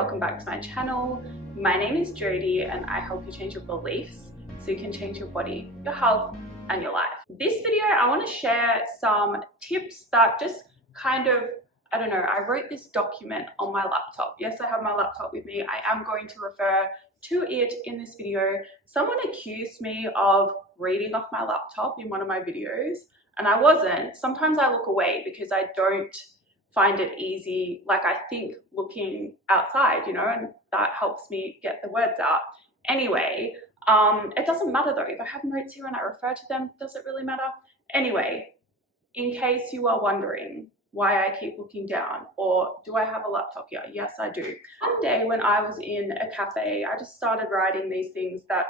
welcome back to my channel. My name is Jodie and I help you change your beliefs so you can change your body, your health and your life. This video I want to share some tips that just kind of, I don't know, I wrote this document on my laptop. Yes, I have my laptop with me. I am going to refer to it in this video. Someone accused me of reading off my laptop in one of my videos and I wasn't. Sometimes I look away because I don't find it easy, like I think looking outside, you know, and that helps me get the words out. Anyway, it doesn't matter though. If I have notes here and I refer to them, does it really matter? Anyway, in case you are wondering why I keep looking down, or do I have a laptop here? Yes, I do. One day when I was in a cafe, I just started writing these things that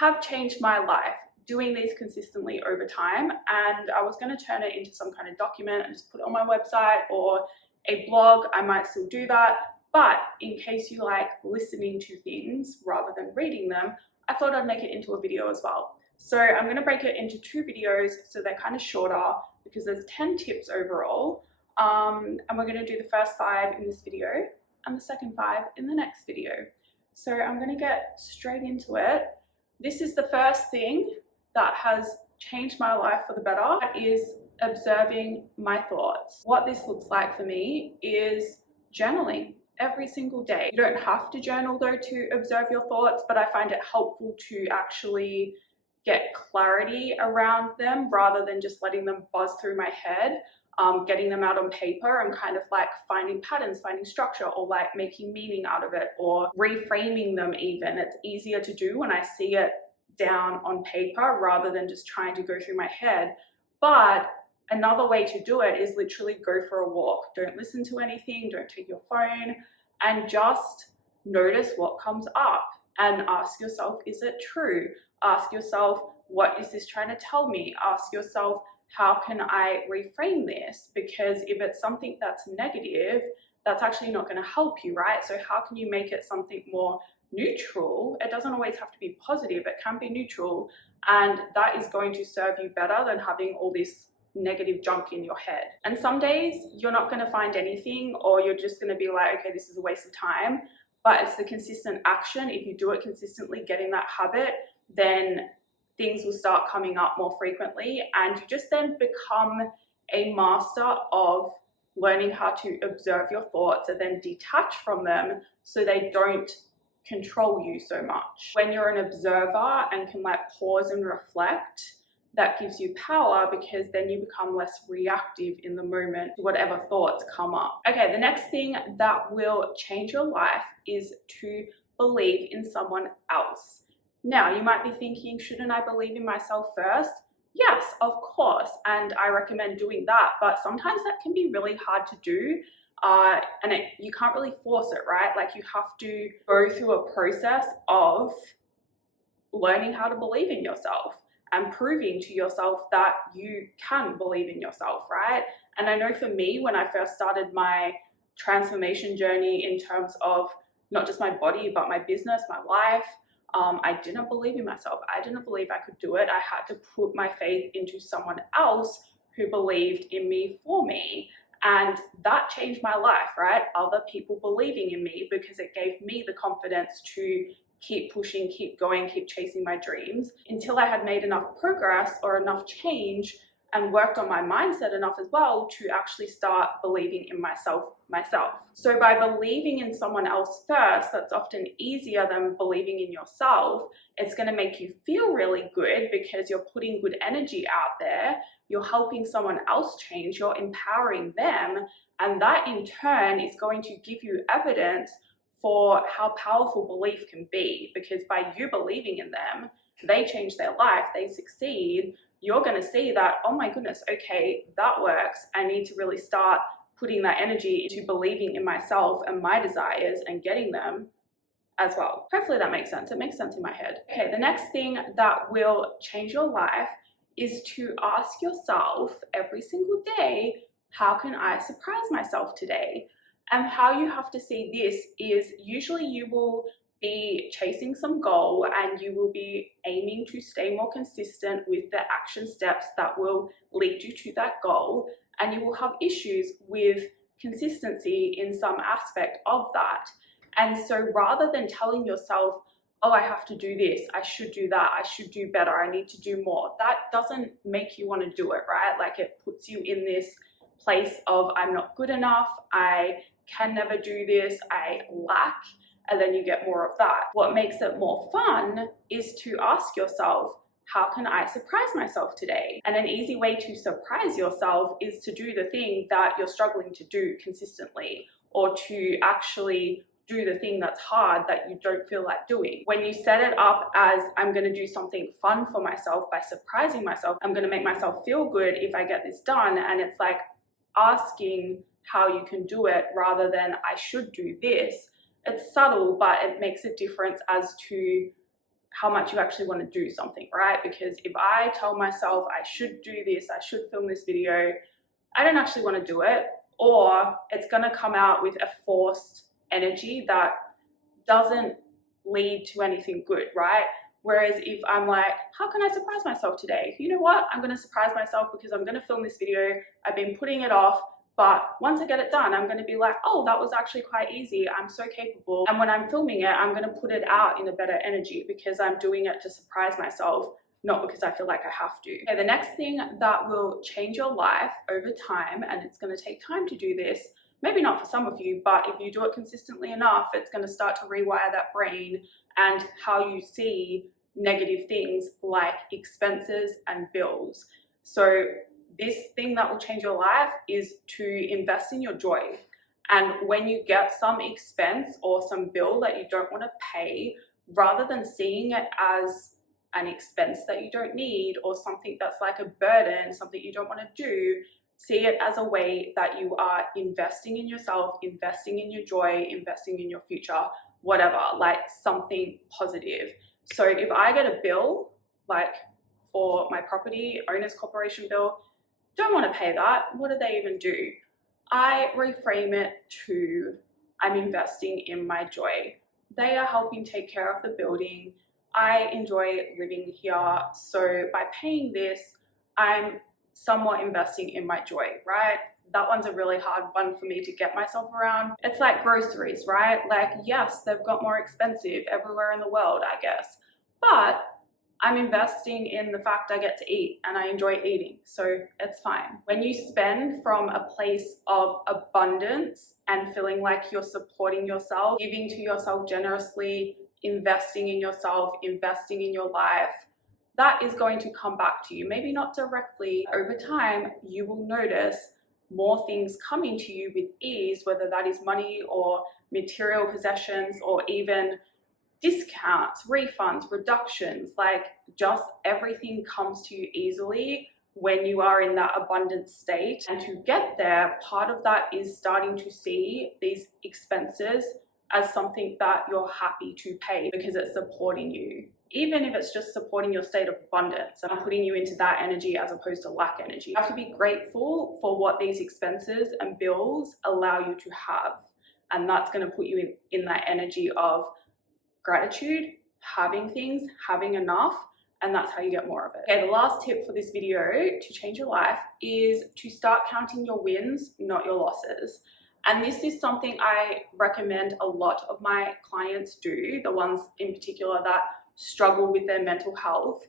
have changed my life, doing these consistently over time, and I was going to turn it into some kind of document and just put it on my website or a blog. I might still do that, but in case you like listening to things rather than reading them, I thought I'd make it into a video as well. So I'm going to break it into 2 videos so they're kind of shorter because there's 10 tips overall, and we're going to do the first 5 in this video and the second 5 in the next video. So I'm going to get straight into it. This is the first thing that has changed my life for the better. That is observing my thoughts. What this looks like for me is journaling every single day. You don't have to journal though to observe your thoughts, but I find it helpful to actually get clarity around them rather than just letting them buzz through my head. Getting them out on paper and kind of like finding patterns, finding structure, or like making meaning out of it or reframing them even. It's easier to do when I see it down on paper rather than just trying to go through my head. But another way to do it is literally go for a walk. Don't listen to anything, don't take your phone, and just notice what comes up and ask yourself, is it true? Ask yourself, what is this trying to tell me? Ask yourself, how can I reframe this? Because if it's something that's negative, that's actually not going to help you, right? So how can you make it something more neutral? It doesn't always have to be positive, it can be neutral, and that is going to serve you better than having all this negative junk in your head. And some days you're not going to find anything, or you're just going to be like, okay, this is a waste of time. But it's the consistent action. If you do it consistently, get in that habit, then things will start coming up more frequently, and you just then become a master of learning how to observe your thoughts and then detach from them so they don't control you so much. When you're an observer and can like pause and reflect, that gives you power because then you become less reactive in the moment to whatever thoughts come up. Okay, the next thing that will change your life is to believe in someone else. Now, you might be thinking, shouldn't I believe in myself first? Yes, of course, and I recommend doing that, but sometimes that can be really hard to do. You can't really force it, right? Like you have to go through a process of learning how to believe in yourself and proving to yourself that you can believe in yourself, right? And I know for me, when I first started my transformation journey in terms of not just my body, but my business, my life, I didn't believe in myself. I didn't believe I could do it. I had to put my faith into someone else who believed in me for me. And that changed my life, right? Other people believing in me, because it gave me the confidence to keep pushing, keep going, keep chasing my dreams until I had made enough progress or enough change and worked on my mindset enough as well to actually start believing in myself. So by believing in someone else first, that's often easier than believing in yourself. It's going to make you feel really good because you're putting good energy out there. You're helping someone else change, you're empowering them, and that in turn is going to give you evidence for how powerful belief can be, because by you believing in them, they change their life, they succeed. You're going to see that, oh my goodness, okay, that works. I need to really start putting that energy into believing in myself and my desires and getting them as well. Hopefully that makes sense. It makes sense in my head. Okay, the next thing that will change your life is to ask yourself every single day, how can I surprise myself today? And how you have to see this is usually you will be chasing some goal and you will be aiming to stay more consistent with the action steps that will lead you to that goal, and you will have issues with consistency in some aspect of that. And so rather than telling yourself, oh, I have to do this, I should do that, I should do better, I need to do more, that doesn't make you want to do it, right? Like it puts you in this place of I'm not good enough, I can never do this, I lack, and then you get more of that. What makes it more fun is to ask yourself, how can I surprise myself today? And an easy way to surprise yourself is to do the thing that you're struggling to do consistently, or to actually do the thing that's hard that you don't feel like doing. When you set it up as I'm gonna do something fun for myself by surprising myself, I'm gonna make myself feel good if I get this done, and it's like asking how you can do it rather than I should do this. It's subtle, but it makes a difference as to how much you actually want to do something, right? Because if I tell myself I should do this, I should film this video, I don't actually want to do it, or it's gonna come out with a forced energy that doesn't lead to anything good, right? Whereas if I'm like, how can I surprise myself today? You know what? I'm gonna surprise myself because I'm gonna film this video. I've been putting it off, but once I get it done, I'm gonna be like, oh, that was actually quite easy. I'm so capable. And when I'm filming it, I'm gonna put it out in a better energy because I'm doing it to surprise myself, not because I feel like I have to. Okay, the next thing that will change your life over time, and it's gonna take time to do this, maybe not for some of you, but if you do it consistently enough, it's going to start to rewire that brain and how you see negative things like expenses and bills. So this thing that will change your life is to invest in your joy. And when you get some expense or some bill that you don't want to pay, rather than seeing it as an expense that you don't need or something that's like a burden, something you don't want to do, see it as a way that you are investing in yourself, investing in your joy, investing in your future, whatever, like something positive. So if I get a bill, like for my property owners corporation bill, don't want to pay that, what do they even do? I reframe it to I'm investing in my joy. They are helping take care of the building. I enjoy living here. So by paying this, I'm somewhat investing in my joy, right? That one's a really hard one for me to get myself around. It's like groceries, right? Like, yes, they've got more expensive everywhere in the world, I guess, but I'm investing in the fact I get to eat and I enjoy eating, so it's fine. When you spend from a place of abundance and feeling like you're supporting yourself, giving to yourself generously, investing in yourself, investing in your life, that is going to come back to you. Maybe not directly. Over time, you will notice more things coming to you with ease, whether that is money or material possessions or even discounts, refunds, reductions, like just everything comes to you easily when you are in that abundant state. And to get there, part of that is starting to see these expenses as something that you're happy to pay because it's supporting you. Even if it's just supporting your state of abundance and putting you into that energy as opposed to lack energy. You have to be grateful for what these expenses and bills allow you to have. And that's going to put you in that energy of gratitude, having things, having enough, and that's how you get more of it. Okay, the last tip for this video to change your life is to start counting your wins, not your losses. And this is something I recommend a lot of my clients do, the ones in particular that struggle with their mental health.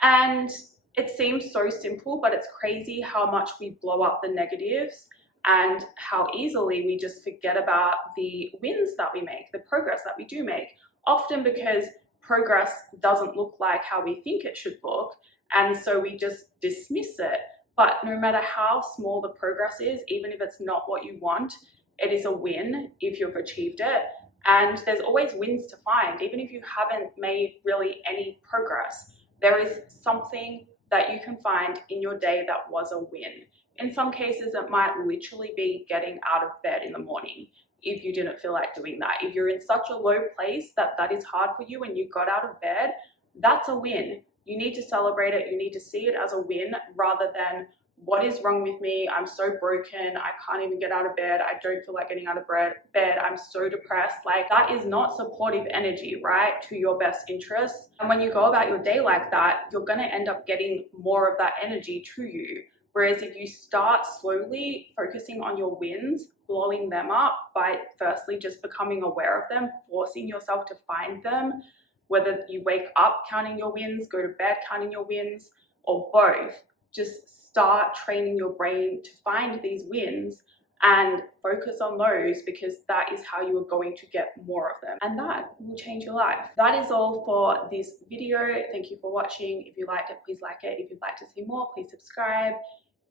And it seems so simple, but it's crazy how much we blow up the negatives and how easily we just forget about the wins that we make, the progress that we do make. Often because progress doesn't look like how we think it should look, and so we just dismiss it. But no matter how small the progress is, even if it's not what you want, it is a win if you've achieved it. And there's always wins to find. Even if you haven't made really any progress, there is something that you can find in your day that was a win. In some cases, it might literally be getting out of bed in the morning if you didn't feel like doing that. If you're in such a low place that that is hard for you and you got out of bed, that's a win. You need to celebrate it. You need to see it as a win rather than what is wrong with me? I'm so broken. I can't even get out of bed. I don't feel like getting out of bed. I'm so depressed. Like, that is not supportive energy, right? To your best interests. And when you go about your day like that, you're going to end up getting more of that energy to you. Whereas if you start slowly focusing on your wins, blowing them up by firstly just becoming aware of them, forcing yourself to find them, whether you wake up counting your wins, go to bed counting your wins, or both, just start training your brain to find these wins and focus on those, because that is how you are going to get more of them, and that will change your life. That is all for this video. Thank you for watching. If you liked it, please like it. If you'd like to see more, please subscribe.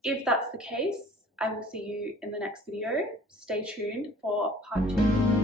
If that's the case, I will see you in the next video. Stay tuned for part 2.